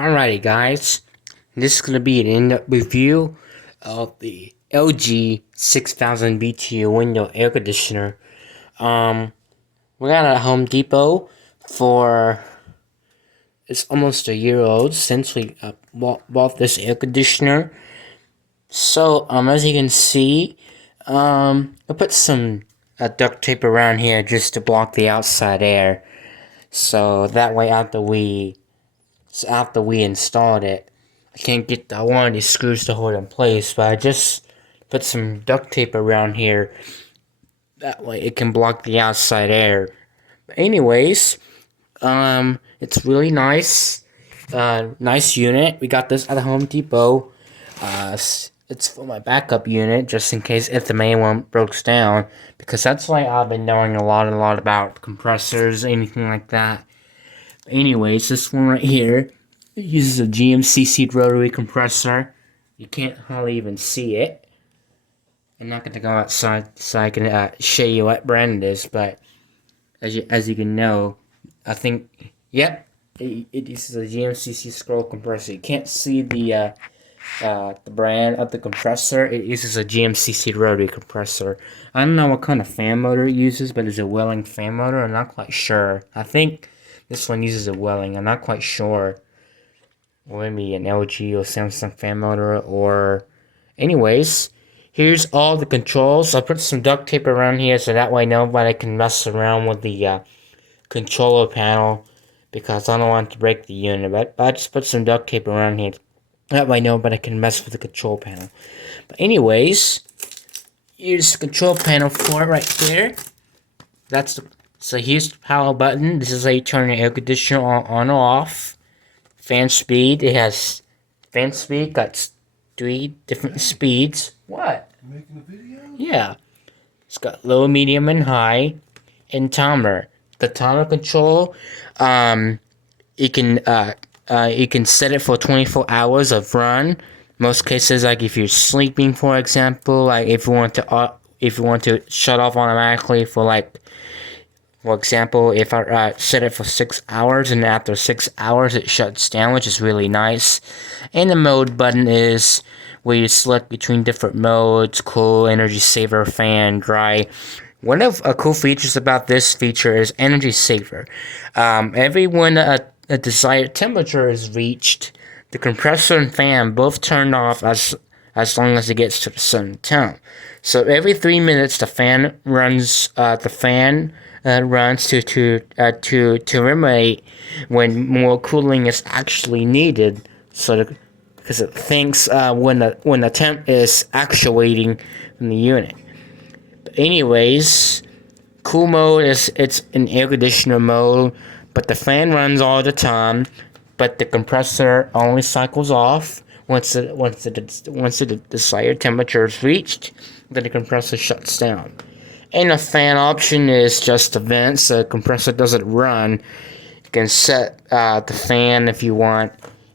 Alrighty guys, this is going to be an in-depth review of the LG 6000 BTU Window Air Conditioner. We got it at Home Depot for, it's almost a year old since we bought this air conditioner. So, as you can see, I put some duct tape around here just to block the outside air. So that way after we installed it, I can't get the one of these screws to hold it in place, but I just put some duct tape around here. That way it can block the outside air. But anyways, it's really nice. Nice unit. We got this at Home Depot. It's for my backup unit, just in case if the main one breaks down, because that's why I've been knowing a lot about compressors, anything like that. Anyways, this one right here uses a GMCC rotary compressor. You can't hardly even see it. I'm not going to go outside so I can show you what brand it is, but as you can know, I think, yep, it uses a GMCC scroll compressor. You can't see the brand of the compressor. It uses a GMCC rotary compressor. I don't know what kind of fan motor it uses, but it's a Welling fan motor. I'm not quite sure. I think this one uses a Welling. I'm not quite sure. Or maybe an LG or Samsung fan motor. Or, anyways, here's all the controls. I put some duct tape around here so that way nobody can mess around with the controller panel, because I don't want to break the unit. But I just put some duct tape around here. That way nobody can mess with the control panel. But anyways, here's the control panel for it right there. So here's the power button. This is how you turn your air conditioner on or off. Fan speed. It has fan speed. Got 3 different speeds. What? You making a video? Yeah. It's got low, medium, and high. And timer. The timer control. You can set it for 24 hours of run. Most cases, like if you're sleeping, for example, like if you want to shut off automatically for example, if I set it for 6 hours and after 6 hours it shuts down, which is really nice. And the mode button is where you select between different modes: cool, energy saver, fan, dry. One of the cool features about this feature is energy saver. When a desired temperature is reached, the compressor and fan both turn off as long as it gets to a certain temp. So every 3 minutes, the fan runs. Runs to eliminate when more cooling is actually needed. Because it thinks when the temp is actuating in the unit. But anyways, cool mode it's an air conditioner mode, but the fan runs all the time. But the compressor only cycles off once the desired temperature is reached. Then the compressor shuts down. And the fan option is just the vent, so the compressor doesn't run. You can set the fan if you want.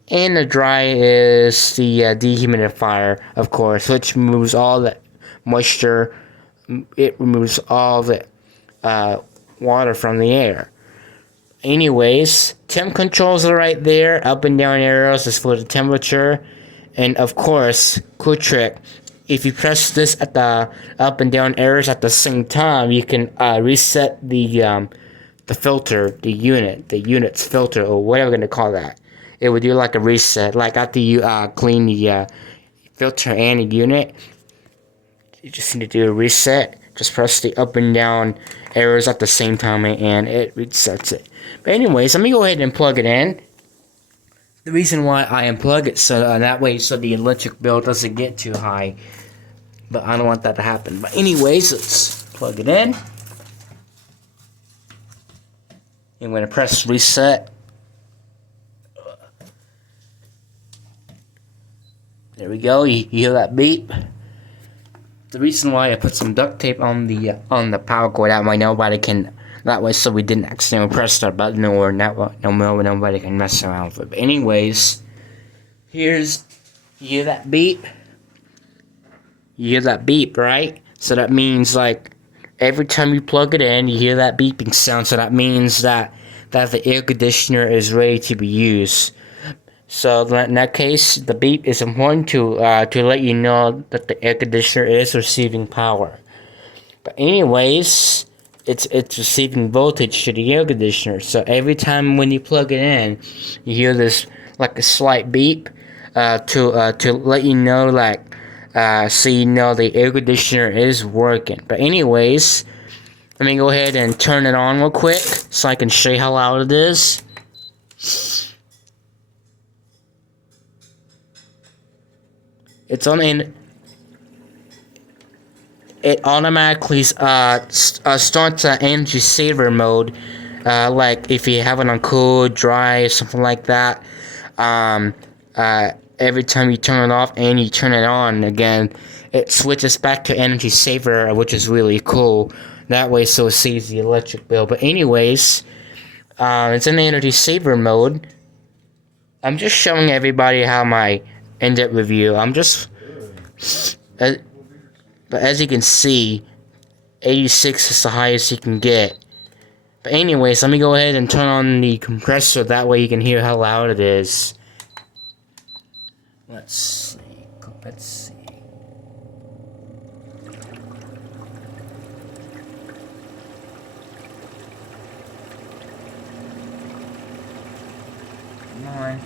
And the dry is the dehumidifier, of course, which removes all the moisture. It removes all the water from the air. Anyways, temp controls are right there. Up and down arrows is for the temperature. And of course, cool trick. If you press this at the up and down arrows at the same time, you can reset the filter, the unit's filter, or whatever we're gonna call that. It would do like a reset, like after you clean the filter and the unit. You just need to do a reset. Just press the up and down arrows at the same time, and it resets it. But anyways, let me go ahead and plug it in. The reason why I unplug it so that way so the electric bill doesn't get too high, but I don't want that to happen. But anyways, let's plug it in. I'm going to press reset. There we go. You hear that beep? The reason why I put some duct tape on the power cord, that way nobody can. That way, so we didn't accidentally press that button, or nobody can mess around with it. But anyways, you hear that beep? You hear that beep, right? So that means like every time you plug it in, you hear that beeping sound. So that means that the air conditioner is ready to be used. So in that case, the beep is important to let you know that the air conditioner is receiving power. But anyways, it's receiving voltage to the air conditioner. So every time when you plug it in, you hear this like a slight beep to let you know so you know the air conditioner is working. But anyways, let me go ahead and turn it on real quick so I can show you how loud it is. It's on in. It automatically starts energy saver mode, like if you have it on cool, dry, or something like that. Um, every time you turn it off and you turn it on again, it switches back to energy saver, which is really cool. That way, so it saves the electric bill. But anyways, it's in the energy saver mode. I'm just showing everybody how my in-depth review. But as you can see, 86 is the highest you can get. But anyways, let me go ahead and turn on the compressor. That way you can hear how loud it is. Let's see. Come on.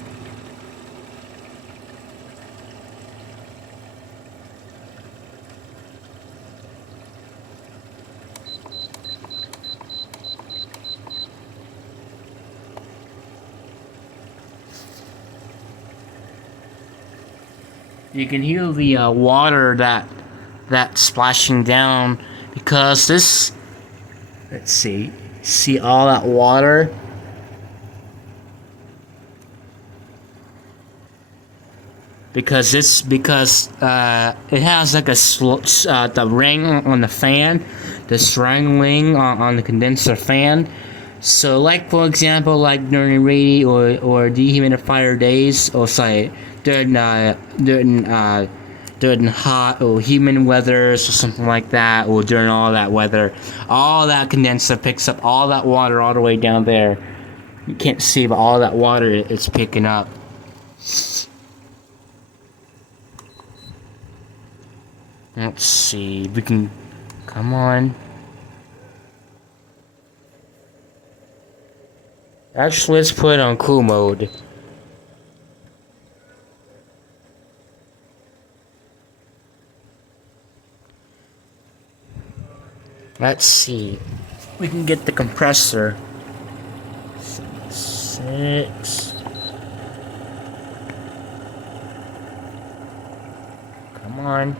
You can hear the water that splashing down because this. Let's see all that water. Because it has like the ring on the fan, the strangling on the condenser fan. So like for example, like during rainy or dehumidifier days, or say during hot or humid weathers or something like that, or during all that weather, all that condenser picks up all that water all the way down there. You can't see, but all that water it's picking up. Let's see, we can, come on. Actually, let's put it on cool mode. Let's see. We can get the compressor. 6. Come on.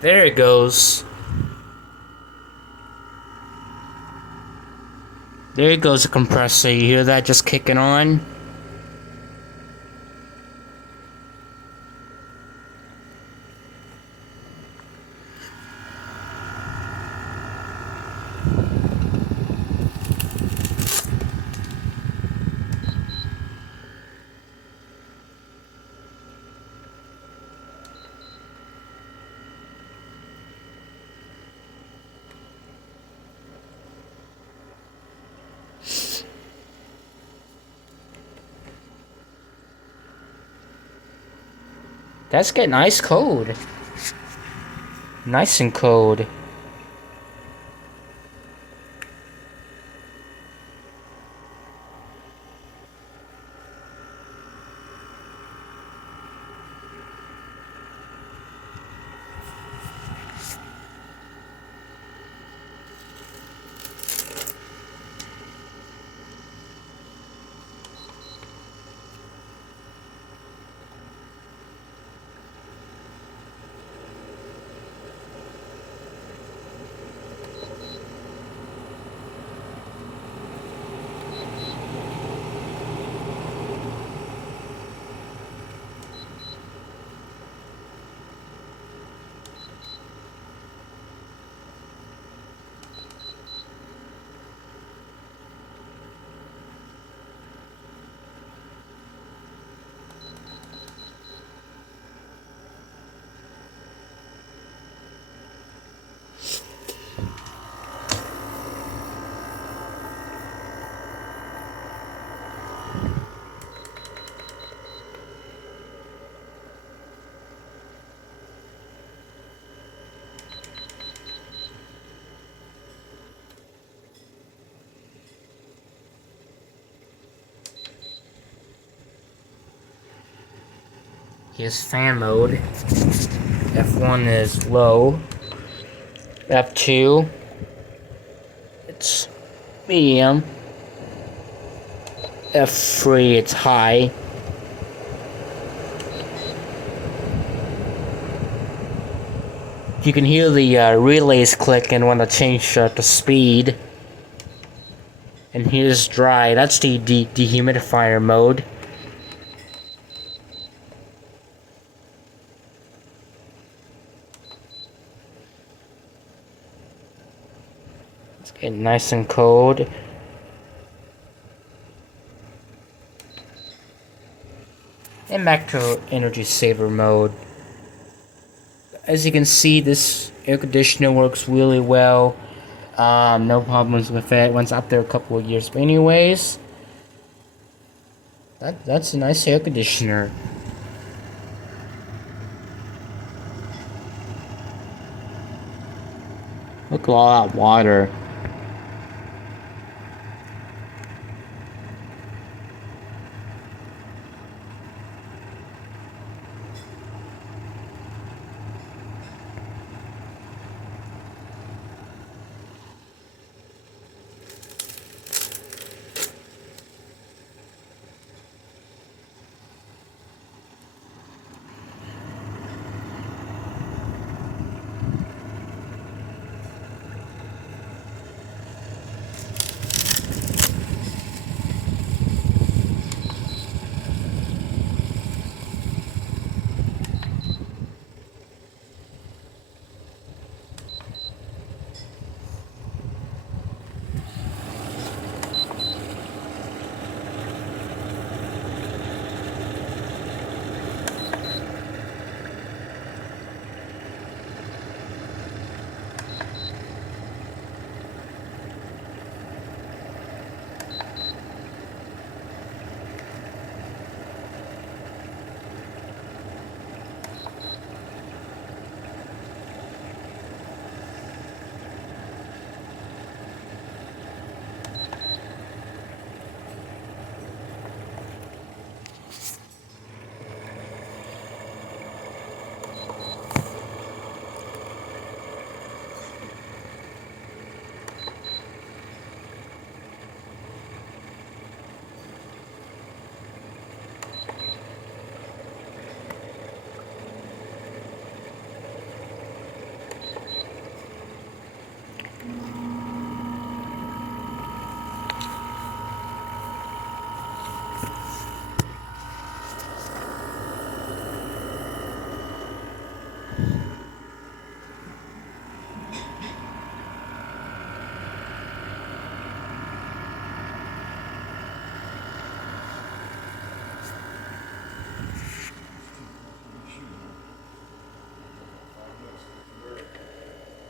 There it goes. There goes the compressor. You hear that just kicking on? That's getting ice cold. Nice and cold. Here's fan mode. F1 is low. F2, it's medium. F3, it's high. You can hear the relays clicking when I change the speed. And here's dry. That's the dehumidifier mode. It's getting nice and cold. And back to energy saver mode. As you can see, this air conditioner works really well. No problems with it once after a couple of years. But anyways, that's a nice air conditioner. Look at all that water.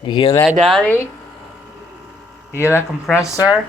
You hear that, Daddy? You hear that compressor?